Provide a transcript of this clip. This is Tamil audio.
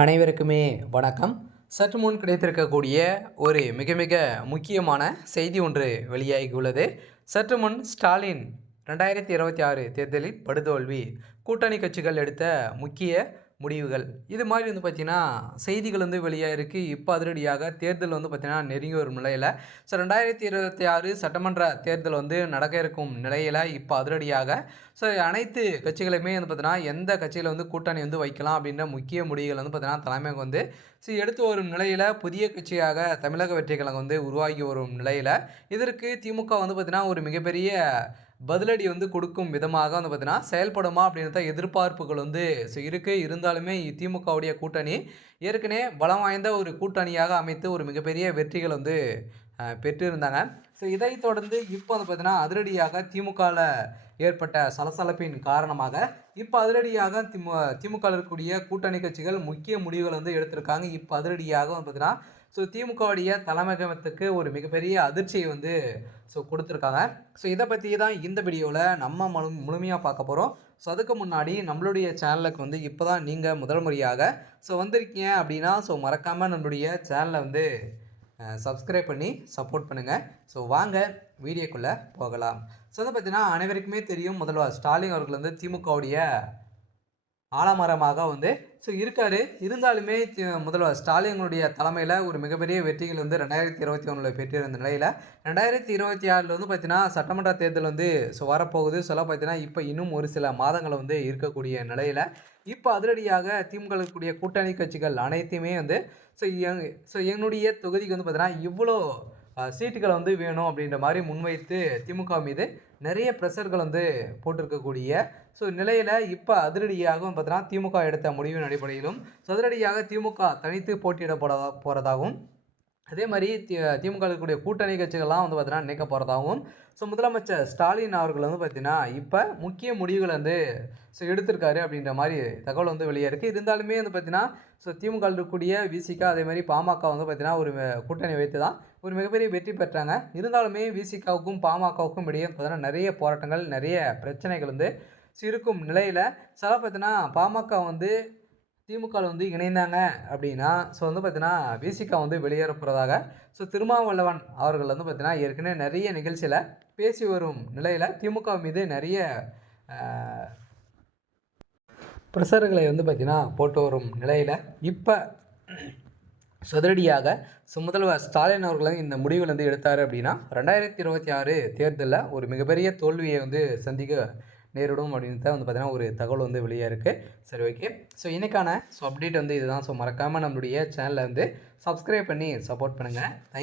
அனைவருக்குமே வணக்கம். சற்று முன் கிடைத்திருக்கக்கூடிய ஒரு மிக மிக முக்கியமான செய்தி ஒன்று வெளியாகியுள்ளது. சற்று முன் ஸ்டாலின் 2026 தேர்தலில் படுதோல்வி, கூட்டணி கட்சிகள் எடுத்த முக்கிய முடிவுகள், இது மாதிரி பார்த்தீங்கன்னா செய்திகள் வெளியாகிருக்கு. இப்போ அதிரடியாக தேர்தல் பார்த்தீங்கன்னா நெருங்கி வரும் நிலையில், 2026 சட்டமன்ற தேர்தல் நடக்க இருக்கும் நிலையில் இப்போ அதிரடியாக அனைத்து கட்சிகளுமே பார்த்தீங்கன்னா எந்த கட்சியில் கூட்டணி வைக்கலாம் அப்படின்ற முக்கிய முடிவுகள் பார்த்தீங்கன்னா தலைமையாக எடுத்து வரும் நிலையில், புதிய கட்சியாக தமிழக வெற்றி கழகம் உருவாகி வரும் நிலையில், இதற்கு திமுக பார்த்தீங்கன்னா ஒரு மிகப்பெரிய பதிலடி கொடுக்கும் விதமாக பார்த்தீங்கன்னா செயல்படுமா அப்படின்ற எதிர்பார்ப்புகள் இருக்கு. இருந்தாலுமே திமுகவுடைய கூட்டணி ஏற்கனவே பலம் வாய்ந்த ஒரு கூட்டணியாக அமைத்து ஒரு மிகப்பெரிய வெற்றிகள் பெற்றிருந்தாங்க. இதைத் தொடர்ந்து இப்போ பார்த்தீங்கன்னா அதிரடியாக திமுகவில் ஏற்பட்ட சலசலப்பின் காரணமாக இப்போ அதிரடியாக திமுக இருக்கக்கூடிய கூட்டணி கட்சிகள் முக்கிய முடிவுகள் எடுத்திருக்காங்க. இப்போ அதிரடியாக பார்த்தீங்கன்னா திமுகவுடைய தலைமையகத்துக்கு ஒரு மிகப்பெரிய அதிர்ச்சியை கொடுத்துருக்காங்க. இதை பற்றி தான் இந்த வீடியோவில் நம்ம முழுமையாக பார்க்க போகிறோம். அதுக்கு முன்னாடி நம்மளுடைய சேனலுக்கு இப்போ தான் நீங்கள் முதல் முறையாக வந்திருக்கீங்க அப்படின்னா மறக்காமல் நம்மளுடைய சேனலை சப்ஸ்கிரைப் பண்ணி சப்போர்ட் பண்ணுங்கள். வாங்க வீடியோக்குள்ளே போகலாம். பார்த்தீங்கன்னா அனைவருக்குமே தெரியும், முதல்வர் ஸ்டாலின் அவர்கள் திமுகவுடைய ஆலமரமாக இருக்காரு. இருந்தாலுமே முதல்வர் ஸ்டாலினுடைய தலைமையில் ஒரு மிகப்பெரிய வெற்றிகள் 2021 பெற்றிருந்த நிலையில், 2026 பார்த்தீங்கன்னா சட்டமன்ற தேர்தல் வரப்போகுது. சொல்ல பார்த்தீங்கன்னா இப்போ இன்னும் ஒரு சில மாதங்கள் இருக்கக்கூடிய நிலையில், இப்போ அதிரடியாக திமுக இருக்கக்கூடிய கூட்டணி கட்சிகள் அனைத்துமே என்னுடைய தொகுதிக்கு பார்த்தீங்கன்னா இவ்வளோ சீட்டுகள் வேணும் அப்படின்ற மாதிரி முன்வைத்து திமுக மீது நிறைய ப்ரெஷர்கள் போட்டிருக்கக்கூடிய நிலையில் இப்போ அதிரடியாக பார்த்தீங்கன்னா திமுக எடுத்த முடிவின் அடிப்படையிலும் அதிரடியாக திமுக தனித்து போட்டியிட போகிறதாகவும், அதே மாதிரி திமுக இருக்கக்கூடிய கூட்டணி கட்சிகள்லாம் பார்த்தீங்கன்னா நினைக்க போகிறதாகவும் முதலமைச்சர் ஸ்டாலின் அவர்கள் பார்த்தீங்கன்னா இப்போ முக்கிய முடிவுகள் எடுத்திருக்காரு அப்படின்ற மாதிரி தகவல் வெளியே இருக்குது. இருந்தாலுமே பார்த்தீங்கன்னா திமுக இருக்கக்கூடிய விசிக, அதே மாதிரி பாமக பார்த்தீங்கன்னா ஒரு கூட்டணி வைத்து தான் ஒரு மிகப்பெரிய வெற்றி பெற்றாங்க. இருந்தாலுமே விசிகாவுக்கும் பாமகவுக்கும் இடையே பார்த்தீங்கன்னா நிறைய போராட்டங்கள், நிறைய பிரச்சனைகள் இருக்கும் நிலையில் பார்த்தீங்கன்னா பாமக திமுக இணைந்தாங்க அப்படின்னா பார்த்தீங்கன்னா விசிக வெளியேற போகிறதாக திருமாவளவன் அவர்கள் பார்த்தீங்கன்னா ஏற்கனவே நிறைய நிகழ்ச்சியில் பேசி வரும் நிலையில் திமுக மீது நிறைய ப்ரெஷர்களை பார்த்தீங்கன்னா போட்டு வரும் நிலையில் இப்போ சதுரடியாக முதல்வர் ஸ்டாலின் அவர்கள் இந்த முடிவில் எடுத்தார் அப்படின்னா 2026 தேர்தலில் ஒரு மிகப்பெரிய தோல்வியை சந்திக்க நேரிடும் அப்படின்னு தான் பார்த்தீங்கன்னா ஒரு தகவல் வெளியே இருக்குது. சரி, ஓகே. இன்றைக்கான அப்டேட் இதுதான். மறக்காமல் நம்மளுடைய சேனலை சப்ஸ்கிரைப் பண்ணி சப்போர்ட் பண்ணுங்கள். தேங்க்யூ.